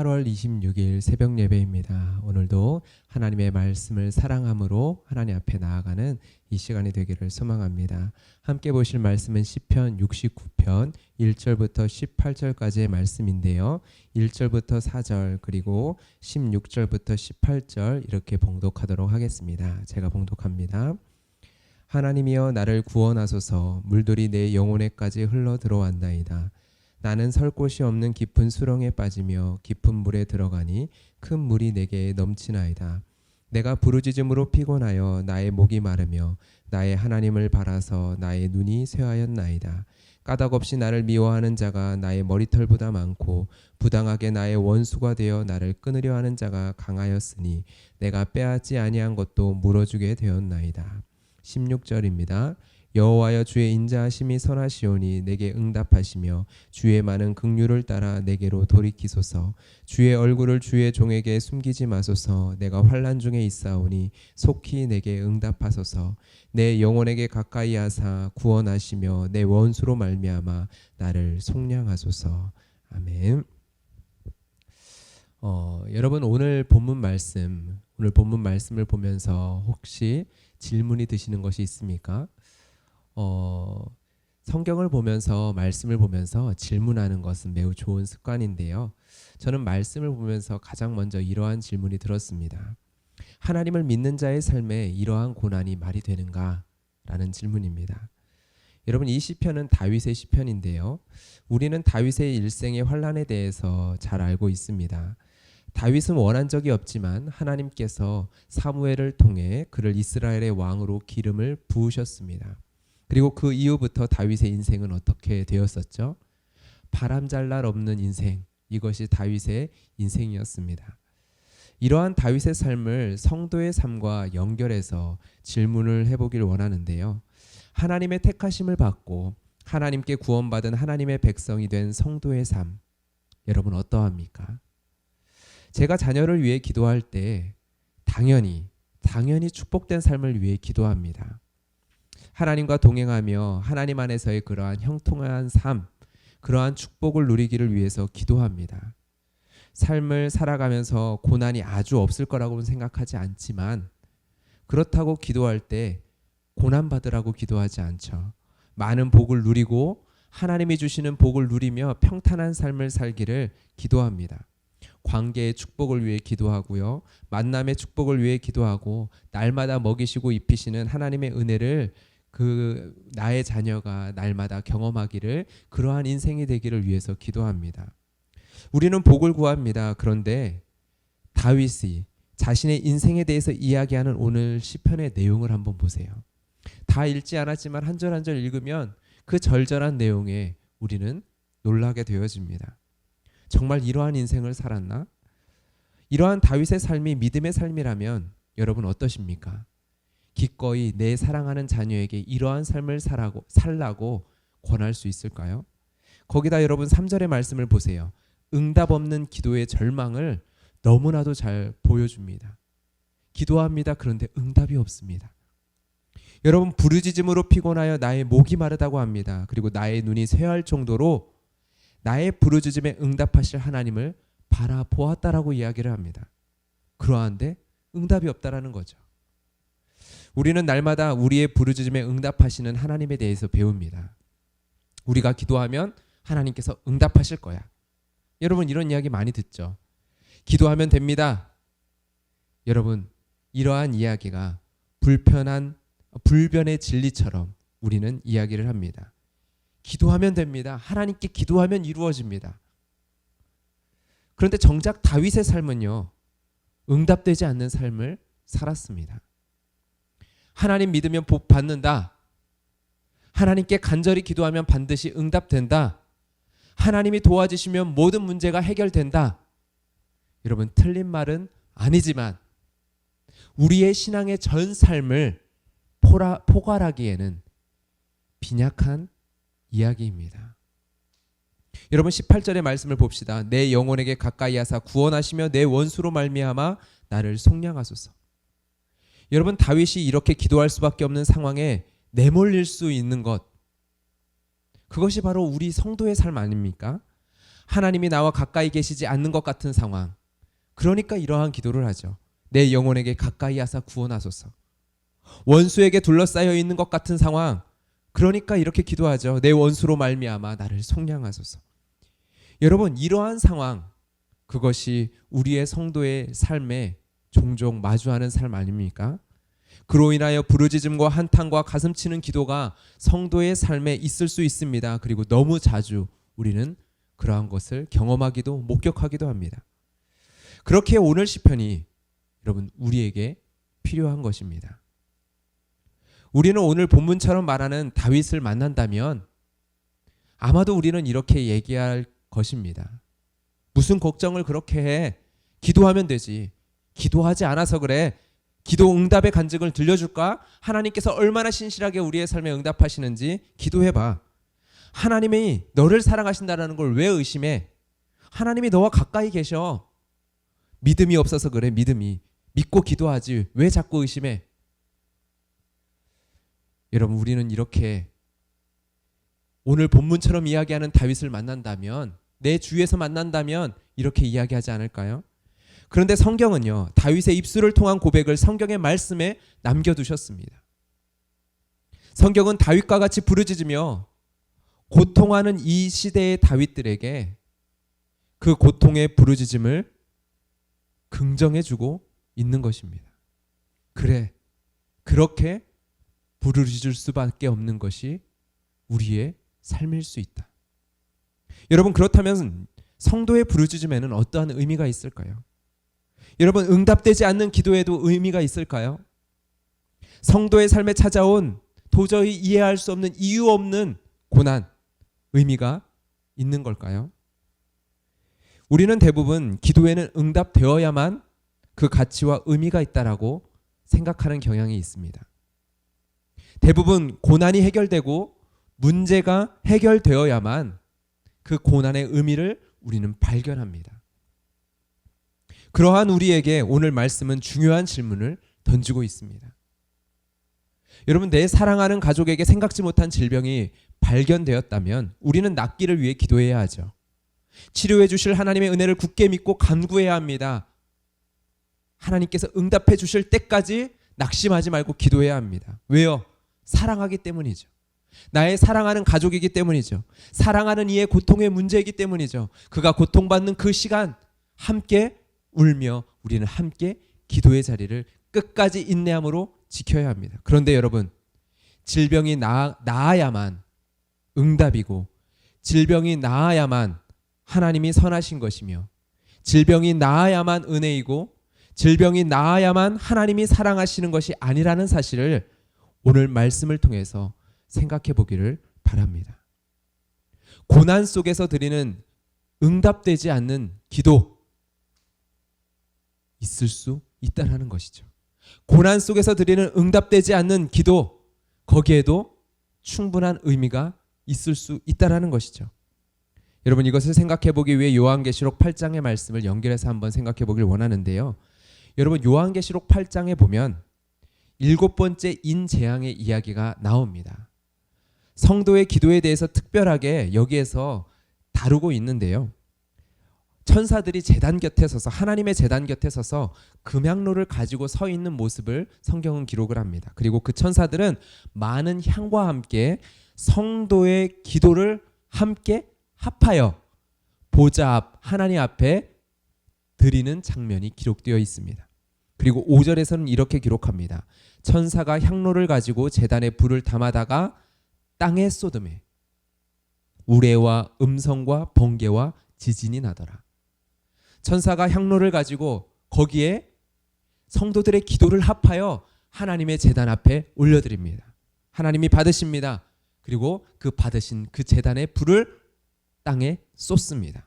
8월 26일 새벽 예배입니다. 오늘도 하나님의 말씀을 사랑함으로 하나님 앞에 나아가는 이 시간이 되기를 소망합니다. 함께 보실 말씀은 시편 69편 1절부터 18절까지의 말씀인데요. 1절부터 4절 그리고 16절부터 18절 이렇게 봉독하도록 하겠습니다. 제가 봉독합니다. 하나님이여 나를 구원하소서. 물들이 내 영혼에까지 흘러 들어왔나이다. 나는 설 곳이 없는 깊은 수렁에 빠지며 깊은 물에 들어가니 큰 물이 내게 넘치나이다. 내가 부르짖음으로 피곤하여 나의 목이 마르며 나의 하나님을 바라서 나의 눈이 쇠하였나이다. 까닭없이 나를 미워하는 자가 나의 머리털보다 많고 부당하게 나의 원수가 되어 나를 끊으려 하는 자가 강하였으니 내가 빼앗지 아니한 것도 물어주게 되었나이다. 16절입니다. 여호와여 주의 인자하심이 선하시오니 내게 응답하시며 주의 많은 긍휼을 따라 내게로 돌이키소서. 주의 얼굴을 주의 종에게 숨기지 마소서. 내가 환난 중에 있사오니 속히 내게 응답하소서. 내 영혼에게 가까이 하사 구원하시며 내 원수로 말미암아 나를 속량하소서. 아멘. 여러분 오늘 본문 말씀을 보면서 혹시 질문이 드시는 것이 있습니까? 성경을 보면서 말씀을 보면서 질문하는 것은 매우 좋은 습관인데요. 저는 말씀을 보면서 가장 먼저 이러한 질문이 들었습니다. 하나님을 믿는 자의 삶에 이러한 고난이 말이 되는가? 라는 질문입니다. 여러분 이 시편은 다윗의 시편인데요. 우리는 다윗의 일생의 환난에 대해서 잘 알고 있습니다. 다윗은 원한 적이 없지만 하나님께서 사무엘을 통해 그를 이스라엘의 왕으로 기름을 부으셨습니다. 그리고 그 이후부터 다윗의 인생은 어떻게 되었었죠? 바람잘 날 없는 인생, 이것이 다윗의 인생이었습니다. 이러한 다윗의 삶을 성도의 삶과 연결해서 질문을 해보길 원하는데요. 하나님의 택하심을 받고 하나님께 구원받은 하나님의 백성이 된 성도의 삶, 여러분 어떠합니까? 제가 자녀를 위해 기도할 때 당연히 축복된 삶을 위해 기도합니다. 하나님과 동행하며 하나님 안에서의 그러한 형통한 삶, 그러한 축복을 누리기를 위해서 기도합니다. 삶을 살아가면서 고난이 아주 없을 거라고는 생각하지 않지만 그렇다고 기도할 때 고난 받으라고 기도하지 않죠. 많은 복을 누리고 하나님이 주시는 복을 누리며 평탄한 삶을 살기를 기도합니다. 관계의 축복을 위해 기도하고요. 만남의 축복을 위해 기도하고 날마다 먹이시고 입히시는 하나님의 은혜를 나의 자녀가 날마다 경험하기를 그러한 인생이 되기를 위해서 기도합니다. 우리는 복을 구합니다. 그런데 다윗이 자신의 인생에 대해서 이야기하는 오늘 시편의 내용을 한번 보세요. 다 읽지 않았지만 한 절 한 절 읽으면 그 절절한 내용에 우리는 놀라게 되어집니다. 정말 이러한 인생을 살았나? 이러한 다윗의 삶이 믿음의 삶이라면 여러분 어떠십니까? 기꺼이 내 사랑하는 자녀에게 이러한 삶을 살라고 권할 수 있을까요? 거기다 여러분 3절의 말씀을 보세요. 응답 없는 기도의 절망을 너무나도 잘 보여줍니다. 기도합니다. 그런데 응답이 없습니다. 여러분 부르짖음으로 피곤하여 나의 목이 마르다고 합니다. 그리고 나의 눈이 쇠할 정도로 나의 부르짖음에 응답하실 하나님을 바라보았다라고 이야기를 합니다. 그러한데 응답이 없다라는 거죠. 우리는 날마다 우리의 부르짖음에 응답하시는 하나님에 대해서 배웁니다. 우리가 기도하면 하나님께서 응답하실 거야. 여러분 이런 이야기 많이 듣죠. 기도하면 됩니다. 여러분 이러한 이야기가 불변의 진리처럼 우리는 이야기를 합니다. 기도하면 됩니다. 하나님께 기도하면 이루어집니다. 그런데 정작 다윗의 삶은요. 응답되지 않는 삶을 살았습니다. 하나님 믿으면 복 받는다. 하나님께 간절히 기도하면 반드시 응답된다. 하나님이 도와주시면 모든 문제가 해결된다. 여러분 틀린 말은 아니지만 우리의 신앙의 전 삶을 포괄하기에는 빈약한 이야기입니다. 여러분 18절의 말씀을 봅시다. 내 영혼에게 가까이 하사 구원하시며 내 원수로 말미암아 나를 속량하소서. 여러분 다윗이 이렇게 기도할 수밖에 없는 상황에 내몰릴 수 있는 것, 그것이 바로 우리 성도의 삶 아닙니까? 하나님이 나와 가까이 계시지 않는 것 같은 상황. 그러니까 이러한 기도를 하죠. 내 영혼에게 가까이 하사 구원하소서. 원수에게 둘러싸여 있는 것 같은 상황. 그러니까 이렇게 기도하죠. 내 원수로 말미암아 나를 속량하소서. 여러분, 이러한 상황, 그것이 우리의 성도의 삶에 종종 마주하는 삶 아닙니까? 그로 인하여 부르짖음과 한탄과 가슴치는 기도가 성도의 삶에 있을 수 있습니다. 그리고 너무 자주 우리는 그러한 것을 경험하기도 목격하기도 합니다. 그렇게 오늘 시편이 여러분 우리에게 필요한 것입니다. 우리는 오늘 본문처럼 말하는 다윗을 만난다면 아마도 우리는 이렇게 얘기할 것입니다. 무슨 걱정을 그렇게 해? 기도하면 되지. 기도하지 않아서 그래. 기도 응답의 간증을 들려줄까? 하나님께서 얼마나 신실하게 우리의 삶에 응답하시는지 기도해봐. 하나님이 너를 사랑하신다는 걸 왜 의심해? 하나님이 너와 가까이 계셔. 믿음이 없어서 그래. 믿음이. 믿고 기도하지. 왜 자꾸 의심해? 여러분, 우리는 이렇게 오늘 본문처럼 이야기하는 다윗을 만난다면, 내 주위에서 만난다면 이렇게 이야기하지 않을까요? 그런데 성경은요, 다윗의 입술을 통한 고백을 성경의 말씀에 남겨두셨습니다. 성경은 다윗과 같이 부르짖으며 고통하는 이 시대의 다윗들에게 그 고통의 부르짖음을 긍정해주고 있는 것입니다. 그래, 그렇게 부르짖을 수밖에 없는 것이 우리의 삶일 수 있다. 여러분, 그렇다면 성도의 부르짖음에는 어떠한 의미가 있을까요? 여러분, 응답되지 않는 기도에도 의미가 있을까요? 성도의 삶에 찾아온 도저히 이해할 수 없는 이유 없는 고난, 의미가 있는 걸까요? 우리는 대부분 기도에는 응답되어야만 그 가치와 의미가 있다라고 생각하는 경향이 있습니다. 대부분 고난이 해결되고 문제가 해결되어야만 그 고난의 의미를 우리는 발견합니다. 그러한 우리에게 오늘 말씀은 중요한 질문을 던지고 있습니다. 여러분, 내 사랑하는 가족에게 생각지 못한 질병이 발견되었다면 우리는 낫기를 위해 기도해야 하죠. 치료해 주실 하나님의 은혜를 굳게 믿고 간구해야 합니다. 하나님께서 응답해 주실 때까지 낙심하지 말고 기도해야 합니다. 왜요? 사랑하기 때문이죠. 나의 사랑하는 가족이기 때문이죠. 사랑하는 이의 고통의 문제이기 때문이죠. 그가 고통받는 그 시간 함께 울며 우리는 함께 기도의 자리를 끝까지 인내함으로 지켜야 합니다. 그런데 여러분, 질병이 나아야만 응답이고, 질병이 나아야만 하나님이 선하신 것이며, 질병이 나아야만 은혜이고, 질병이 나아야만 하나님이 사랑하시는 것이 아니라는 사실을 오늘 말씀을 통해서 생각해 보기를 바랍니다. 고난 속에서 드리는 응답되지 않는 기도 있을 수 있다는 것이죠. 고난 속에서 드리는 응답되지 않는 기도, 거기에도 충분한 의미가 있을 수 있다는 것이죠. 여러분, 이것을 생각해 보기 위해 요한계시록 8장의 말씀을 연결해서 한번 생각해 보길 원하는데요. 여러분, 요한계시록 8장에 보면 7번째 인재앙의 이야기가 나옵니다. 성도의 기도에 대해서 특별하게 여기에서 다루고 있는데요. 천사들이 제단 곁에 서서, 하나님의 제단 곁에 서서 금향로를 가지고 서 있는 모습을 성경은 기록을 합니다. 그리고 그 천사들은 많은 향과 함께 성도의 기도를 함께 합하여 보좌 앞 하나님 앞에 드리는 장면이 기록되어 있습니다. 그리고 5절에서는 이렇게 기록합니다. 천사가 향로를 가지고 제단에 불을 담아다가 땅에 쏟음에 우레와 음성과 번개와 지진이 나더라. 천사가 향로를 가지고 거기에 성도들의 기도를 합하여 하나님의 제단 앞에 올려드립니다. 하나님이 받으십니다. 그리고 그 받으신 그 제단의 불을 땅에 쏟습니다.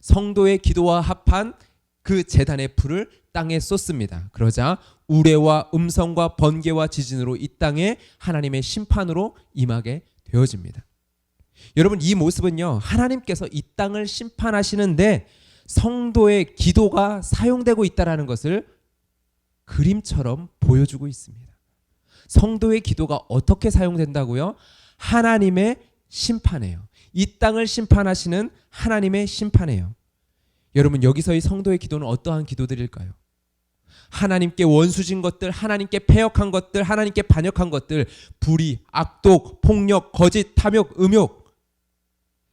성도의 기도와 합한 그 제단의 불을 땅에 쏟습니다. 그러자 우레와 음성과 번개와 지진으로 이 땅에 하나님의 심판으로 임하게 되어집니다. 여러분, 이 모습은요, 하나님께서 이 땅을 심판하시는데 성도의 기도가 사용되고 있다는 것을 그림처럼 보여주고 있습니다. 성도의 기도가 어떻게 사용된다고요? 하나님의 심판에요. 이 땅을 심판하시는 하나님의 심판이에요. 여러분, 여기서의 성도의 기도는 어떠한 기도들일까요? 하나님께 원수진 것들, 하나님께 패역한 것들, 하나님께 반역한 것들, 불의, 악독, 폭력, 거짓, 탐욕, 음욕,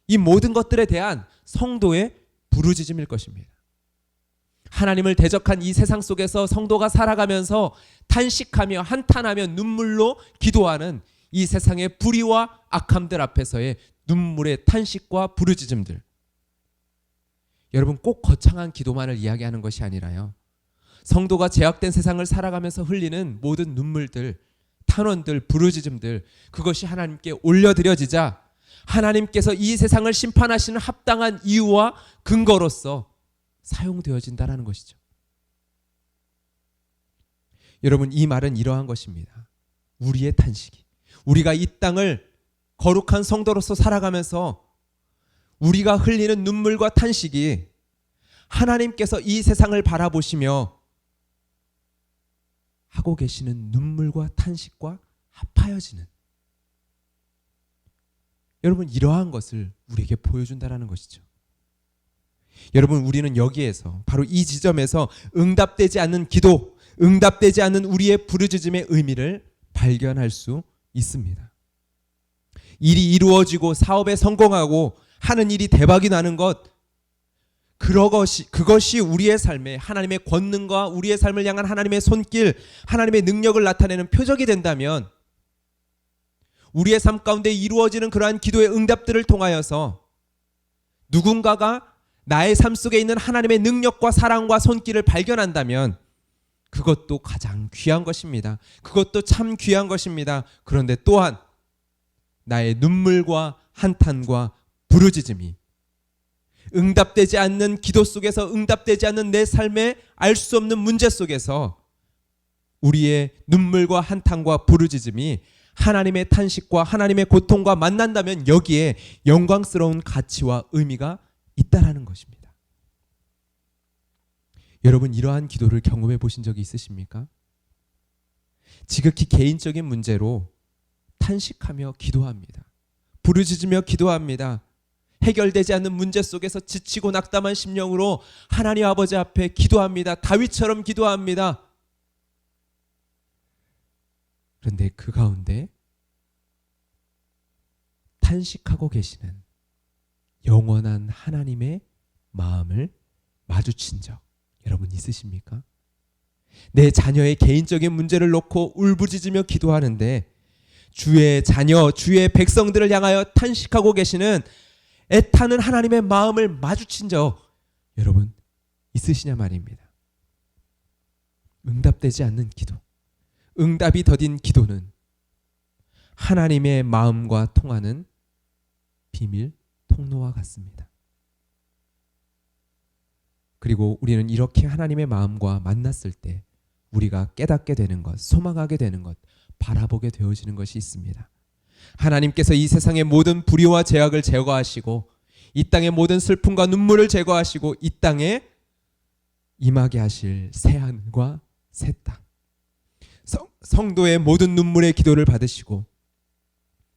이 모든 것들에 대한 성도의 부르짖음일 것입니다. 하나님을 대적한 이 세상 속에서 성도가 살아가면서 탄식하며 한탄하며 눈물로 기도하는 이 세상의 불의와 악함들 앞에서의 눈물의 탄식과 부르짖음들. 여러분, 꼭 거창한 기도만을 이야기하는 것이 아니라요, 성도가 죄악된 세상을 살아가면서 흘리는 모든 눈물들, 탄원들, 부르짖음들, 그것이 하나님께 올려드려지자 하나님께서 이 세상을 심판하시는 합당한 이유와 근거로서 사용되어진다는 것이죠. 여러분, 이 말은 이러한 것입니다. 우리의 탄식이, 우리가 이 땅을 거룩한 성도로서 살아가면서 우리가 흘리는 눈물과 탄식이 하나님께서 이 세상을 바라보시며 하고 계시는 눈물과 탄식과 합하여지는, 여러분, 이러한 것을 우리에게 보여준다는 것이죠. 여러분, 우리는 여기에서 바로 이 지점에서 응답되지 않는 기도, 응답되지 않는 우리의 부르짖음의 의미를 발견할 수 있습니다. 일이 이루어지고 사업에 성공하고 하는 일이 대박이 나는 것, 그것이 우리의 삶에 하나님의 권능과 우리의 삶을 향한 하나님의 손길, 하나님의 능력을 나타내는 표적이 된다면, 우리의 삶 가운데 이루어지는 그러한 기도의 응답들을 통하여서 누군가가 나의 삶 속에 있는 하나님의 능력과 사랑과 손길을 발견한다면 그것도 가장 귀한 것입니다. 그것도 참 귀한 것입니다. 그런데 또한 나의 눈물과 한탄과 부르짖음이 응답되지 않는 기도 속에서, 응답되지 않는 내 삶의 알 수 없는 문제 속에서 우리의 눈물과 한탄과 부르짖음이 하나님의 탄식과 하나님의 고통과 만난다면 여기에 영광스러운 가치와 의미가 있다라는 것입니다. 여러분, 이러한 기도를 경험해 보신 적이 있으십니까? 지극히 개인적인 문제로 탄식하며 기도합니다. 부르짖으며 기도합니다. 해결되지 않는 문제 속에서 지치고 낙담한 심령으로 하나님 아버지 앞에 기도합니다. 다윗처럼 기도합니다. 그런데 그 가운데 탄식하고 계시는 영원한 하나님의 마음을 마주친 적 여러분 있으십니까? 내 자녀의 개인적인 문제를 놓고 울부짖으며 기도하는데 주의 자녀, 주의 백성들을 향하여 탄식하고 계시는 애타는 하나님의 마음을 마주친 적 여러분 있으시냐 말입니다. 응답되지 않는 기도, 응답이 더딘 기도는 하나님의 마음과 통하는 비밀 통로와 같습니다. 그리고 우리는 이렇게 하나님의 마음과 만났을 때 우리가 깨닫게 되는 것, 소망하게 되는 것, 바라보게 되어지는 것이 있습니다. 하나님께서 이 세상의 모든 불의와 죄악을 제거하시고 이 땅의 모든 슬픔과 눈물을 제거하시고 이 땅에 임하게 하실 새하늘과 새 땅, 성도의 모든 눈물의 기도를 받으시고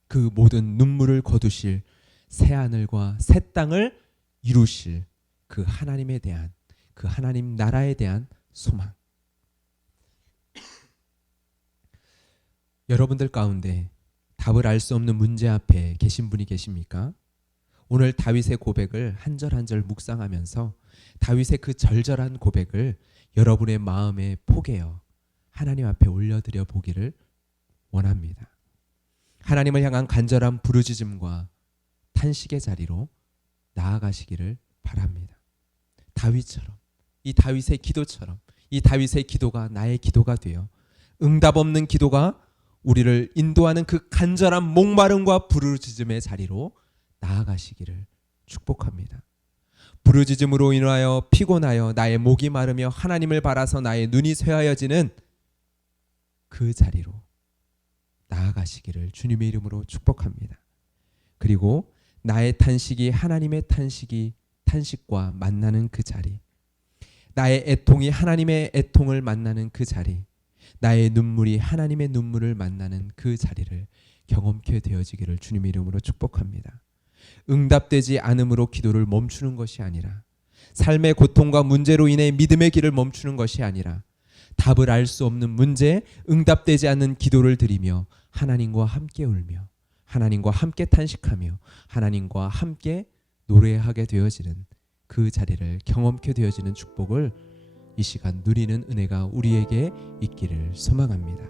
그 모든 눈물을 거두실 새하늘과 새 땅을 이루실 그 하나님에 대한, 그 하나님 나라에 대한 소망. 여러분들 가운데 답을 알 수 없는 문제 앞에 계신 분이 계십니까? 오늘 다윗의 고백을 한 절 한 절 묵상하면서 다윗의 그 절절한 고백을 여러분의 마음에 포개어 하나님 앞에 올려드려 보기를 원합니다. 하나님을 향한 간절한 부르짖음과 탄식의 자리로 나아가시기를 바랍니다. 다윗처럼, 이 다윗의 기도처럼, 이 다윗의 기도가 나의 기도가 되어 응답 없는 기도가 우리를 인도하는 그 간절한 목마름과 부르짖음의 자리로 나아가시기를 축복합니다. 부르짖음으로 인하여 피곤하여 나의 목이 마르며 하나님을 바라서 나의 눈이 쇠하여지는 그 자리로 나아가시기를 주님의 이름으로 축복합니다. 그리고 나의 탄식이 하나님의 탄식과 만나는 그 자리, 나의 애통이 하나님의 애통을 만나는 그 자리, 나의 눈물이 하나님의 눈물을 만나는 그 자리를 경험케 되어지기를 주님의 이름으로 축복합니다. 응답되지 않음으로 기도를 멈추는 것이 아니라, 삶의 고통과 문제로 인해 믿음의 길을 멈추는 것이 아니라, 답을 알 수 없는 문제에 응답되지 않는 기도를 드리며 하나님과 함께 울며 하나님과 함께 탄식하며 하나님과 함께 노래하게 되어지는 그 자리를 경험케 되어지는 축복을 이 시간 누리는 은혜가 우리에게 있기를 소망합니다.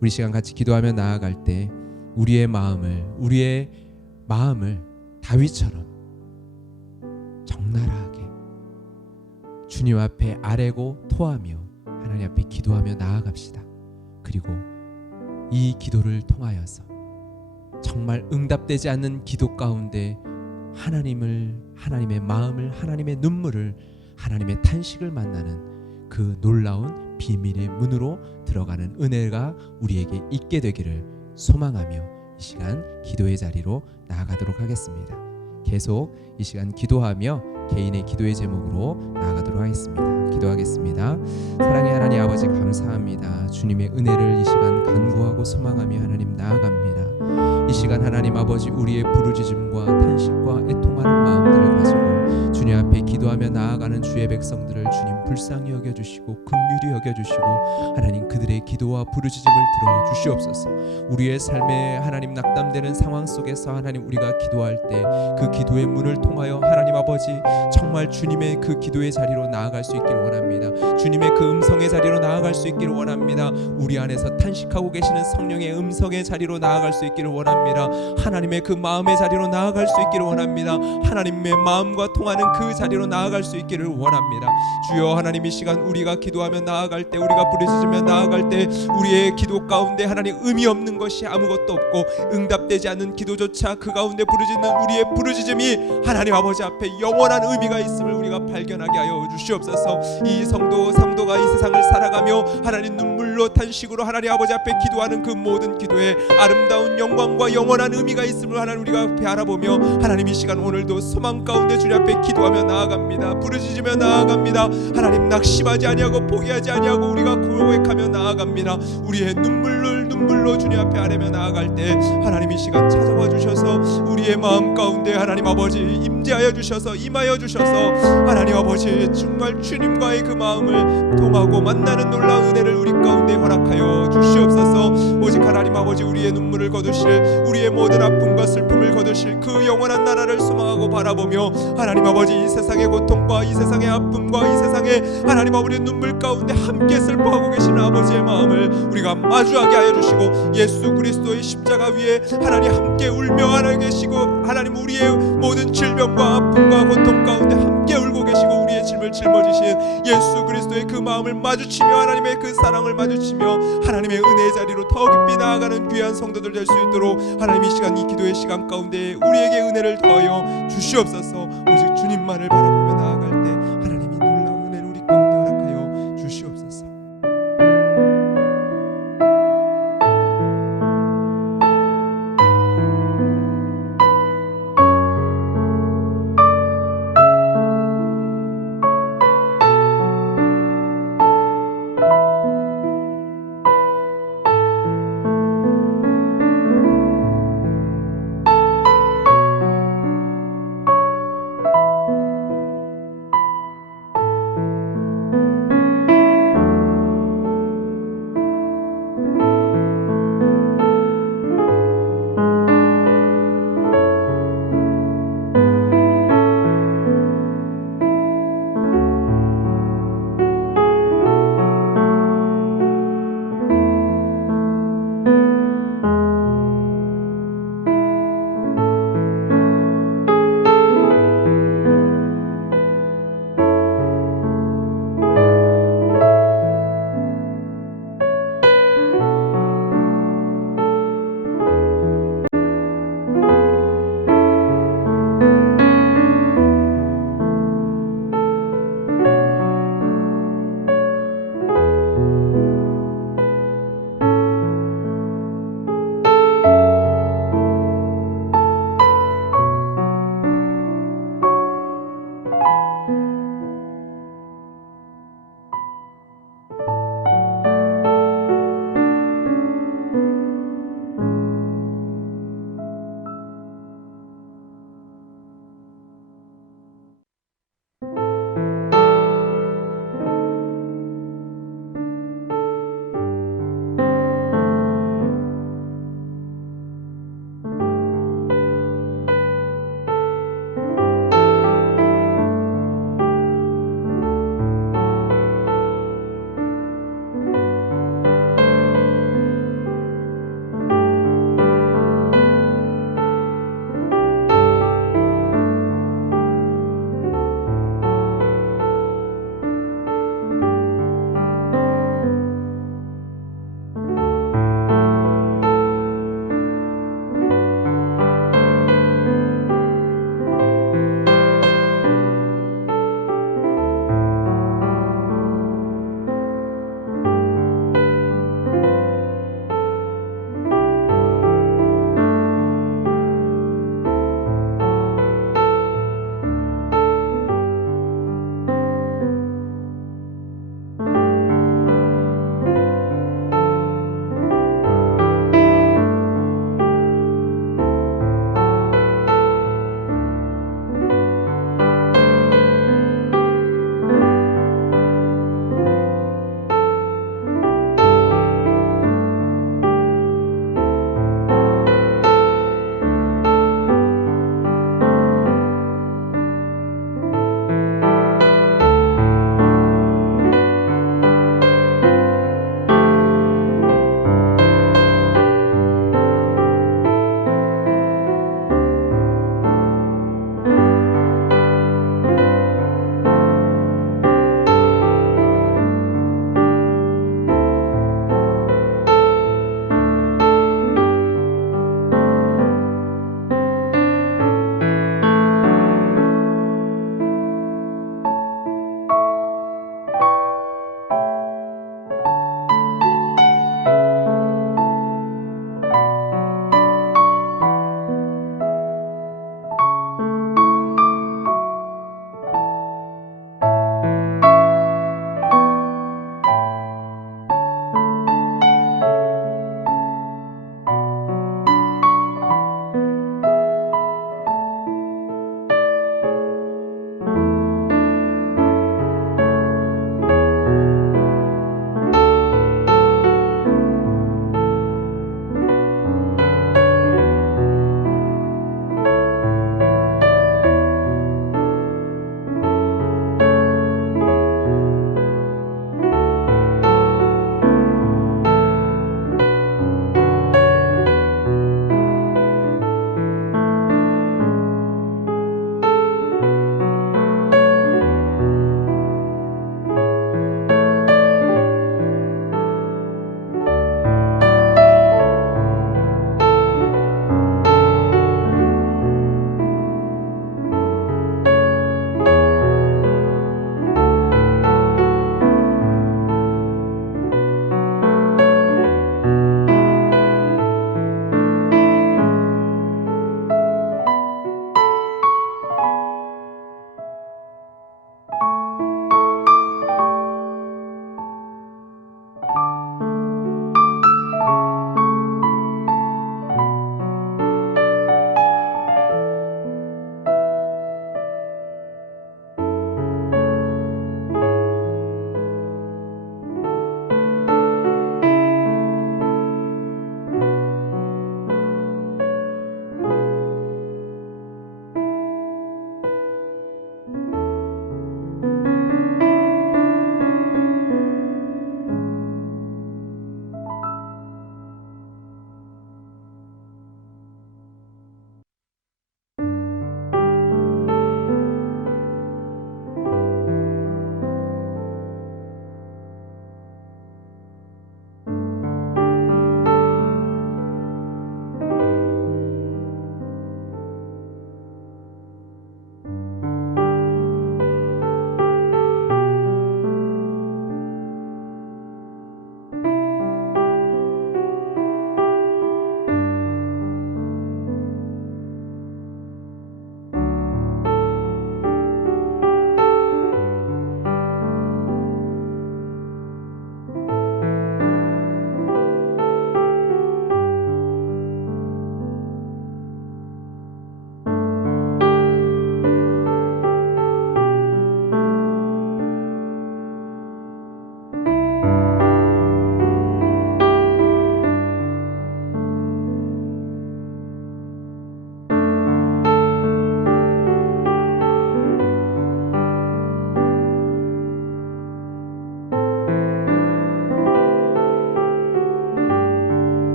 우리 시간 같이 기도하며 나아갈 때 우리의 마음을 다윗처럼 적나라하게 주님 앞에 아뢰고 토하며 하나님 앞에 기도하며 나아갑시다. 그리고 이 기도를 통하여서 정말 응답되지 않는 기도 가운데 하나님의 마음을, 하나님의 눈물을, 하나님의 탄식을 만나는 그 놀라운 비밀의 문으로 들어가는 은혜가 우리에게 있게 되기를 소망하며 이 시간 기도의 자리로 나아가도록 하겠습니다. 계속 이 시간 기도하며 개인의 기도의 제목으로 나아가도록 하겠습니다. 기도하겠습니다. 사랑의 하나님 아버지, 감사합니다. 주님의 은혜를 이 시간 간구하고 소망하며 하나님 나아갑니다. 이 시간 하나님 아버지, 우리의 부르짖음과 탄식과 애통하는 마음들을 가지고 주님 앞에 기도하며 나아가는 주의 백성들을 주님 불쌍히 여겨주시고 긍휼히 여겨주시고 하나님 그들의 기도와 부르짖음을 들어주시옵소서. 우리의 삶에 하나님 낙담되는 상황 속에서 하나님 우리가 기도할 때 그 기도의 문을 통하여 하나님 아버지 정말 주님의 그 기도의 자리로 나아갈 수 있기를 원합니다. 주님의 그 음성의 자리로 나아갈 수 있기를 원합니다. 우리 안에서 탄식하고 계시는 성령의 음성의 자리로 나아갈 수 있기를 원합니다. 하나님의 그 마음의 자리로 나아갈 수 있기를 원합니다. 하나님의 마음과 통하는 그 자리로 나아갈 수 있기를 원합니다. 주여 하나님, 이 시간 우리가 기도하며 나아갈 때, 우리가 부르짖으며 나아갈 때 우리의 기도 가운데 하나님 의미 없는 것이 아무것도 없고 응답되지 않는 기도조차 그 가운데 부르짖는 우리의 부르짖음이 하나님 아버지 앞에 영원한 의미가 있음을 우리가 발견하게 하여 주시옵소서. 이 상도가 이 세상을 살아가며 하나님 눈물로 탄식으로 하나님 아버지 앞에 기도하는 그 모든 기도에 아름다운 영광과 영원한 의미가 있음을 하나님 우리가 바라보며 하나님 이 시간 오늘도 소망 가운데 주님 앞에 기도하며 나아갑니다. 부르짖으며 나아갑니다. 하나님 낙심하지 아니하고 포기하지 아니하고 우리가 고백하며 나아갑니다. 우리의 눈물로 주님 앞에 아뢰며 나아갈 때 하나님 이 시간 찾아와 주셔서 우리의 마음 가운데 하나님 아버지 임재하여 주셔서 임하여 주셔서 하나님 아버지 정말 주님과의 그 마음을 통하고 만나는 놀라운 은혜를 우리 가운데 허락하여 주시옵소서. 오직 하나님 아버지 우리의 눈물을 거두실, 우리의 모든 아픔과 슬픔을 거두실 그 영원한 나라를 소망하고 바라보며 하나님 아버지 이 세상의 고통과 이 세상의 아픔과 이 세상의 하나님 아버지의 눈물 가운데 함께 슬퍼하고 계시는 아버지의 마음을 우리가 마주하게 하여 주시고 예수 그리스도의 십자가 위에 하나님 함께 울며 하나 계시고 하나님 우리의 모든 질병과 아픔과 고통 가운데 함께 울고 계시고 우리의 짐을 짊어지신 예수 그리스도의 그 마음을 마주치며 하나님의 그 사랑을 마주치며 하나님의 은혜의 자리로 더 깊이 나아가는 귀한 성도들 될 수 있도록 하나님 이 시간 이 기도의 시간 가운데 우리에게 은혜를 더하여 주시옵소서. 오직 주님만을 바라보며